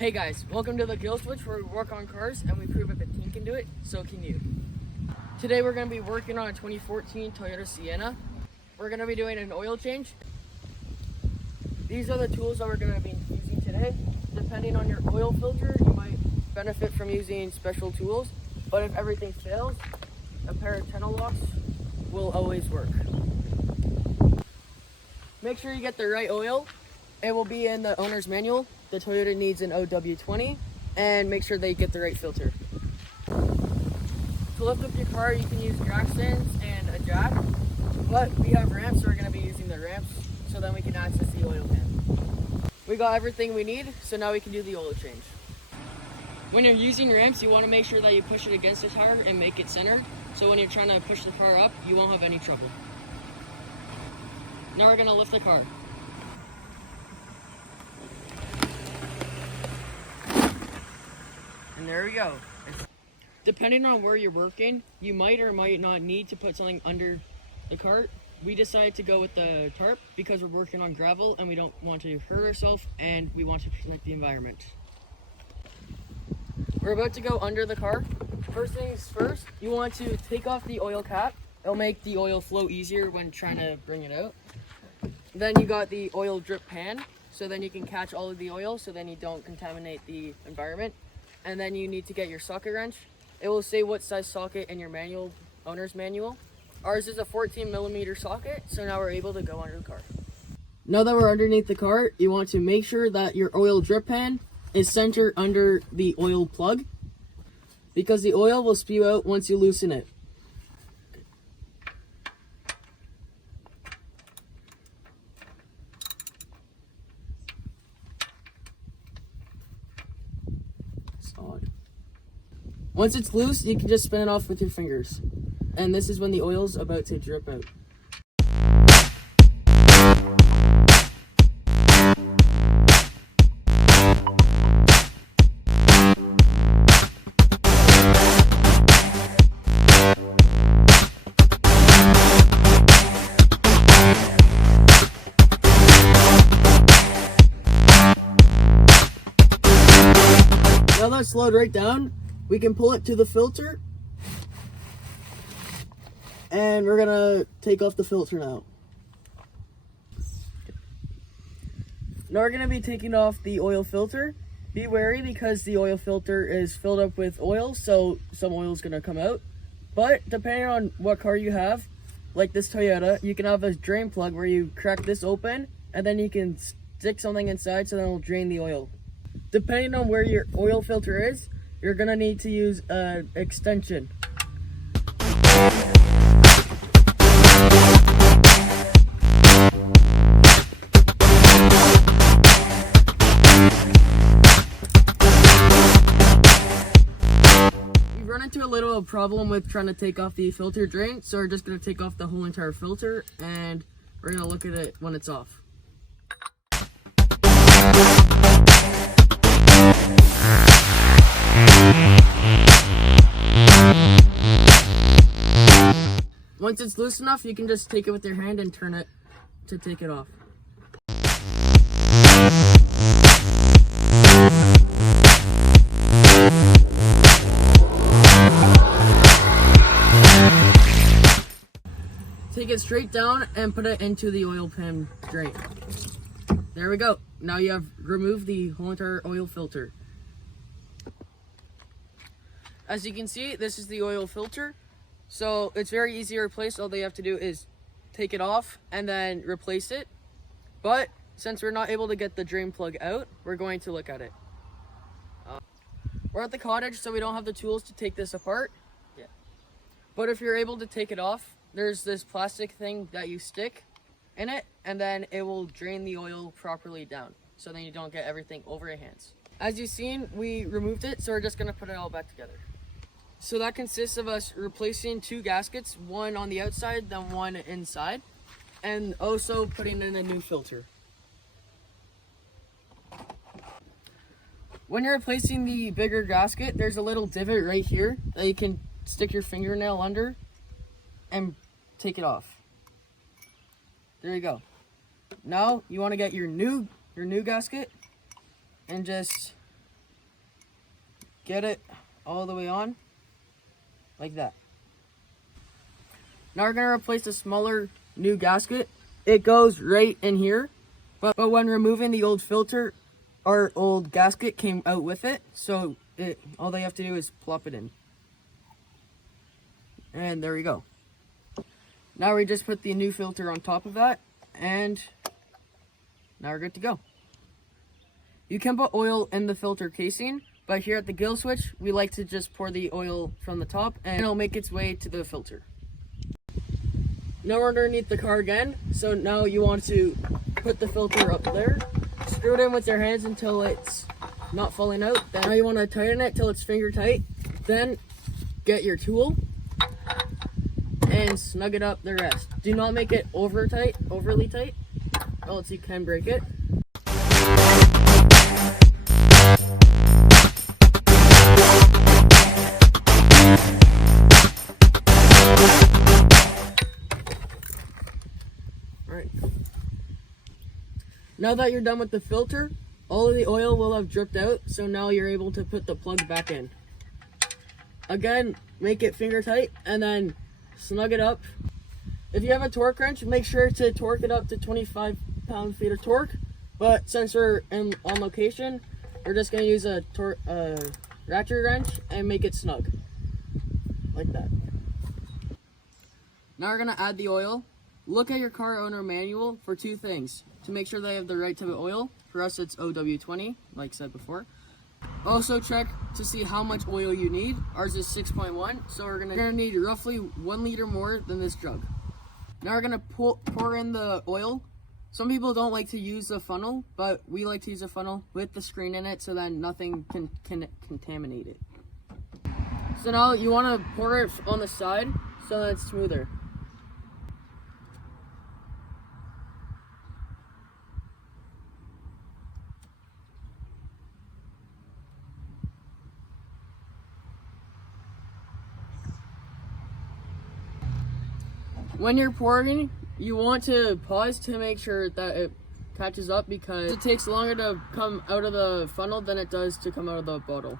Hey guys, welcome to the Gill Switch, where we work on cars and we prove if a team can do it, so can you. Today we're going to be working on a 2014 Toyota Sienna. We're going to be doing an oil change. These are the tools that we're going to be using today. Depending on your oil filter, you might benefit from using special tools, but if everything fails, a pair of tunnel locks will always work. Make sure you get the right oil. It will be in the owner's manual. The Toyota needs an OW20, and make sure they get the right filter. To lift up your car, you can use jack stands and a jack, but we have ramps, so we're going to be using the ramps so then we can access the oil pan. We got everything we need, so now we can do the oil change. When you're using ramps, you want to make sure that you push it against the tire and make it centered, so when you're trying to push the car up, you won't have any trouble. Now we're going to lift the car. And there we go. Depending on where you're working, you might or might not need to put something under the cart. We decided to go with the tarp because we're working on gravel and we don't want to hurt ourselves and we want to protect the environment. We're about to go under the car. First things first, you want to take off the oil cap. It'll make the oil flow easier when trying to bring it out. Then you got the oil drip pan, so then you can catch all of the oil so then you don't contaminate the environment. And then you need to get your socket wrench. It will say what size socket in your manual, owner's manual. Ours is a 14mm socket, so now we're able to go under the car. Now that we're underneath the car, you want to make sure that your oil drip pan is centered under the oil plug, because the oil will spew out once you loosen it. Once it's loose, you can just spin it off with your fingers. And this is when the oil's about to drip out. Now that's slowed right down, we can pull it to the filter, and we're gonna take off the filter now. Now we're gonna be taking off the oil filter. Be wary because the oil filter is filled up with oil, so some oil is gonna come out. But depending on what car you have, like this Toyota, you can have a drain plug where you crack this open, and then you can stick something inside so then it'll drain the oil. Depending on where your oil filter is, you're gonna need to use an extension. We've run into a little problem with trying to take off the filter drain, so we're just gonna take off the whole entire filter and we're gonna look at it when it's off. Once it's loose enough, you can just take it with your hand and turn it to take it off. Take it straight down and put it into the oil pan drain. There we go. Now you have removed the whole entire oil filter. As you can see, this is the oil filter. So it's very easy to replace. All they have to do is take it off and then replace it. But since we're not able to get the drain plug out, we're going to look at it. We're at the cottage, so we don't have the tools to take this apart. Yeah. But if you're able to take it off, there's this plastic thing that you stick in it, and then it will drain the oil properly down, so then you don't get everything over your hands. As you've seen, we removed it, so we're just gonna put it all back together. So that consists of us replacing two gaskets, one on the outside, then one inside, and also putting in a new filter. When you're replacing the bigger gasket, there's a little divot right here that you can stick your fingernail under and take it off. There you go. Now you want to get your new gasket and just get it all the way on, like that. Now we're going to replace the smaller new gasket. It goes right in here, but when removing the old filter, our old gasket came out with it, so all they have to do is plop it in. And there we go. Now we just put the new filter on top of that, and now we're good to go. You can put oil in the filter casing, but here at the Gill Switch, we like to just pour the oil from the top, and it'll make its way to the filter. Now we're underneath the car again, so now you want to put the filter up there, screw it in with your hands until it's not falling out. Then now you want to tighten it till it's finger tight, then get your tool and snug it up the rest. Do not make it overly tight, else you can break it. Alright. Now that you're done with the filter, all of the oil will have dripped out, so now you're able to put the plug back in. Again, make it finger tight and then snug it up. If you have a torque wrench, make sure to torque it up to 25 pound-feet of torque, but since we're on location, we're just going to use a ratchet wrench and make it snug, like that. Now we're going to add the oil. Look at your car owner manual for two things: to make sure they have the right type of oil. For us, it's OW20, like said before. Also check to see how much oil you need. Ours is 6.1, so we're gonna need roughly 1 liter more than this jug. Now we're gonna pour in the oil. Some people don't like to use a funnel, but we like to use a funnel with the screen in it so that nothing can contaminate it. So now you want to pour it on the side so that it's smoother. When you're pouring, you want to pause to make sure that it catches up, because it takes longer to come out of the funnel than it does to come out of the bottle.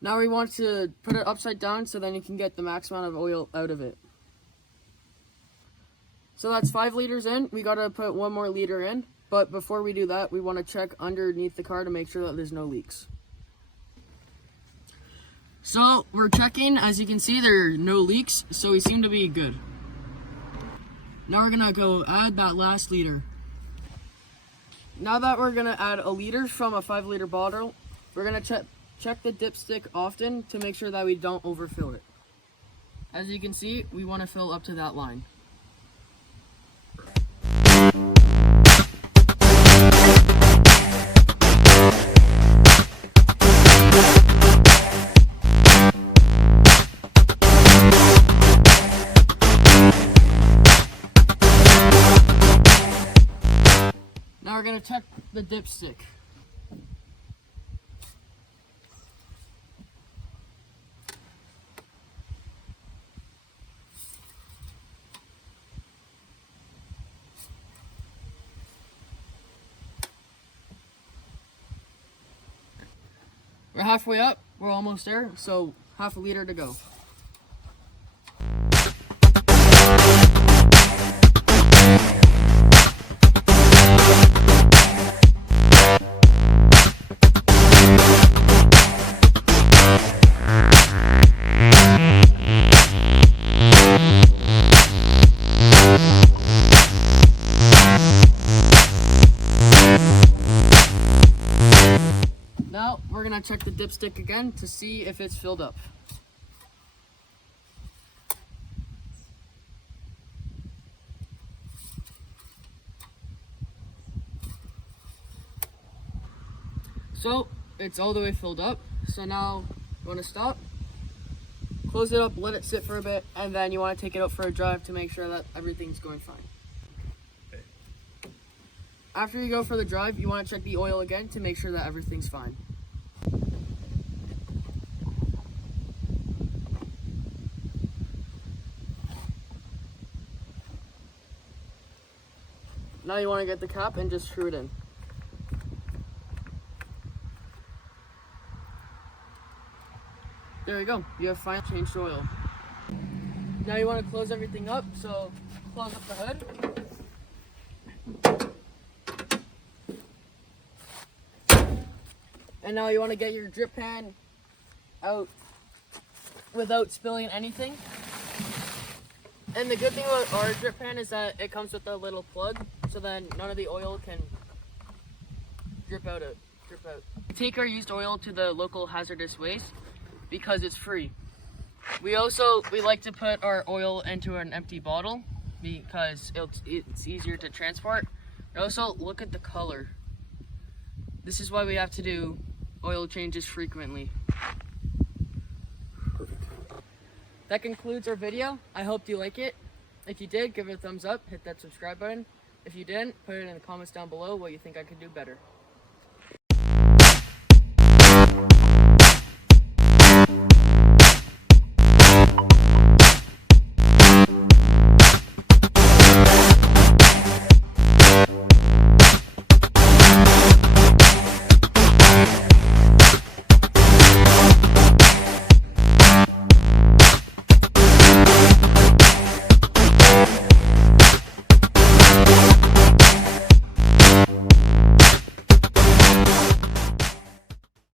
Now we want to put it upside down so then you can get the max amount of oil out of it. So that's 5 liters in. We gotta put 1 more liter in, but before we do that, we want to check underneath the car to make sure that there's no leaks. So we're checking. As you can see, there are no leaks, so we seem to be good. Now we're gonna go add that last liter. Now that we're gonna add a liter from a 5 liter bottle, we're gonna check the dipstick often to make sure that we don't overfill it. As you can see, we want to fill up to that line. Now we're going to check the dipstick. We're halfway up, we're almost there, so half a liter to go. Now we're gonna check the dipstick again to see if it's filled up. So it's all the way filled up. So now you want to stop, close it up, let it sit for a bit, and then you want to take it out for a drive to make sure that everything's going fine. Okay. After you go for the drive, you want to check the oil again to make sure that everything's fine. Now you want to get the cap and just screw it in. There you go, you have finally changed oil. Now you want to close everything up, so close up the hood. And now you want to get your drip pan out without spilling anything. And the good thing about our drip pan is that it comes with a little plug, so then none of the oil can drip out. Take our used oil to the local hazardous waste because it's free. We like to put our oil into an empty bottle because it's easier to transport. And also, look at the color. This is why we have to do oil changes frequently. Perfect. That concludes our video. I hope you like it. If you did, give it a thumbs up, hit that subscribe button. If you didn't, put it in the comments down below what you think I could do better.